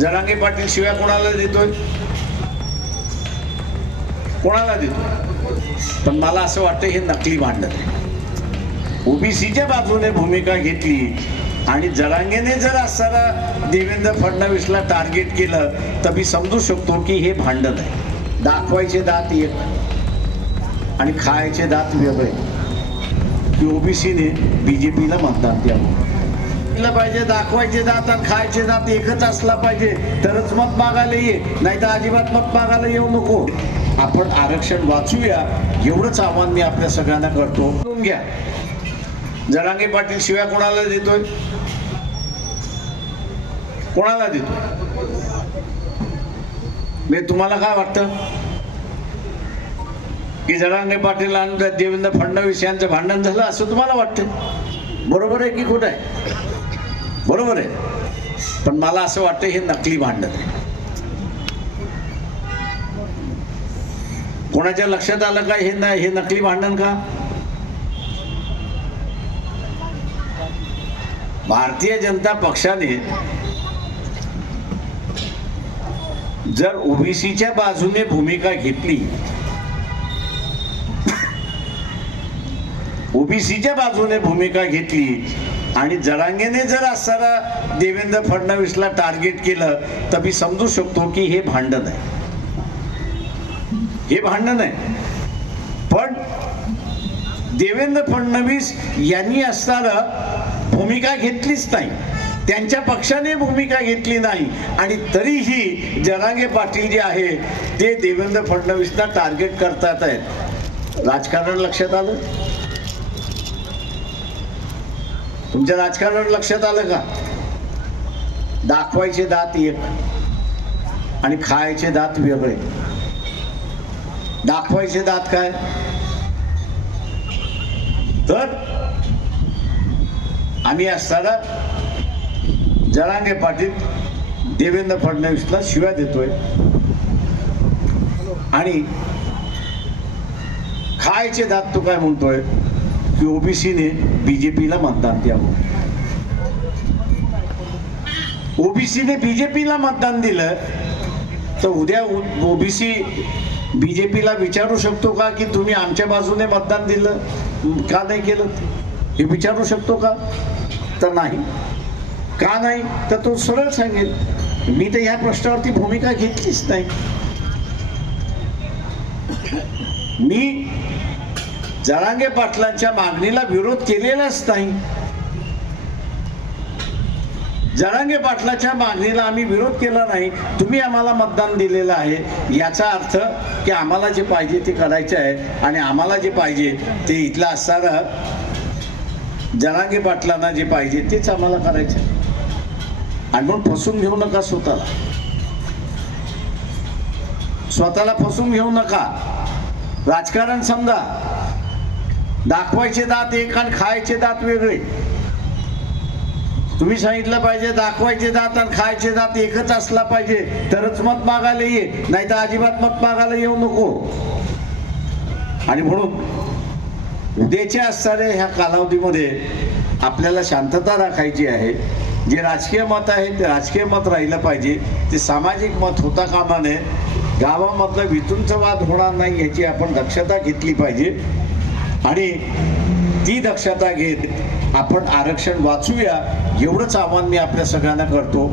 जरांगे पाटील शिव्या कोणाला देतोय? कोणाला देतो पण मला असं वाटतं हे नकली भांडण आहे. ओबीसीच्या बाजूने भूमिका घेतली आणि जरांगेने जर असताना देवेंद्र फडणवीसला टार्गेट केलं तर मी समजू शकतो की हे भांडण आहे. दाखवायचे दात एक आणि खायचे दात वेगळे. की ओबीसीने बीजेपीला मतदान द्यावं. भेटलं पाहिजे दाखवायचे जात आणि खायचे जात एकच असला पाहिजे तरच मत मागायला ये. नाही तर अजिबात मत मागायला येऊ नको. आपण आरक्षण वाचूया एवढंच आव्हान मी आपल्या सगळ्यांना करतो. घ्या. जरांगे पाटील शिव्या कोणाला देतोय? कोणाला देतो मी म्हणजे तुम्हाला काय वाटतं? की जरांगे पाटील आणि देवेंद्र फडणवीस यांचं भांडण झालं असं तुम्हाला वाटतं? बरोबर आहे की खोटं आहे? बरोबर आहे. पण मला असं वाटतं हे नकली भांडण आहे. कोणाच्या लक्षात आलं का हे न हे नकली भांडण का? भारतीय जनता पक्षाने जर ओबीसीच्या बाजूने भूमिका घेतली ओबीसीच्या बाजूने भूमिका घेतली आणि जरांगेने जर असताना देवेंद्र फडणवीसला टार्गेट केलं तर मी समजू शकतो की हे भांडण आहे. हे भांडण आहे. पण देवेंद्र फडणवीस यांनी असताना भूमिका घेतलीच नाही. त्यांच्या पक्षाने भूमिका घेतली नाही. आणि तरीही जरांगे पाटील जे आहे ते देवेंद्र फडणवीसला टार्गेट करतात आहेत. राजकारण लक्षात आलं? तुमच्या राजकारणावर लक्षात आलं का? दाखवायचे दात एक आणि खायचे दात वेगळे. दाखवायचे दात काय? तर आम्ही असताना जरांगे पाटील देवेंद्र फडणवीसला शिव्या देतोय. आणि खायचे दात तू काय म्हणतोय? की ओबीसीने बीजेपीला मतदान द्यावं. ओबीसीने बीजेपीला मतदान दिलं तर उद्या ओबीसी बीजेपीला विचारू शकतो का की तुम्ही आमच्या बाजूने मतदान दिलं? का नाही केलं? हे विचारू शकतो का? तर नाही. का नाही? तर तो सरळ सांगेल. मी तर ह्या प्रश्नावरती भूमिका घेतलीच नाही. मी जरांगे पाटलांच्या मागणीला विरोध केलेलाच नाही. जरांगे पाटलाच्या मागणीला आम्ही विरोध केला नाही. तुम्ही आम्हाला मतदान दिलेलं आहे. याचा अर्थ की आम्हाला जे पाहिजे ते करायचं आहे आणि आम्हाला जे पाहिजे ते इथलं असणारं जरांगे पाटलांना जे पाहिजे तेच आम्हाला करायचं आहे. आणि म्हणून फसून घेऊ नका स्वतःला. स्वतःला फसून घेऊ नका. राजकारण समजा. दाखवायचे दात एक आणि खायचे दात वेगळे. तुम्ही सांगितलं पाहिजे दाखवायचे दात आणि खायचे दात एकच असला पाहिजे तरच मत मागायला ये नाही तर अजिबात मत मागायला येऊ नको. आणि म्हणून उद्याच्या असणाऱ्या ह्या कालावधीमध्ये आपल्याला शांतता राखायची आहे. जे राजकीय मत आहे ते राजकीय मत राहिलं पाहिजे. ते सामाजिक मत होता कामा नये. गावामधलं वितूंचं वाद होणार नाही याची आपण दक्षता घेतली पाहिजे. आणि ती दक्षता घेत आपण आरक्षण वाचूया एवढंच आव्हान मी आपल्या सगळ्यांना करतो.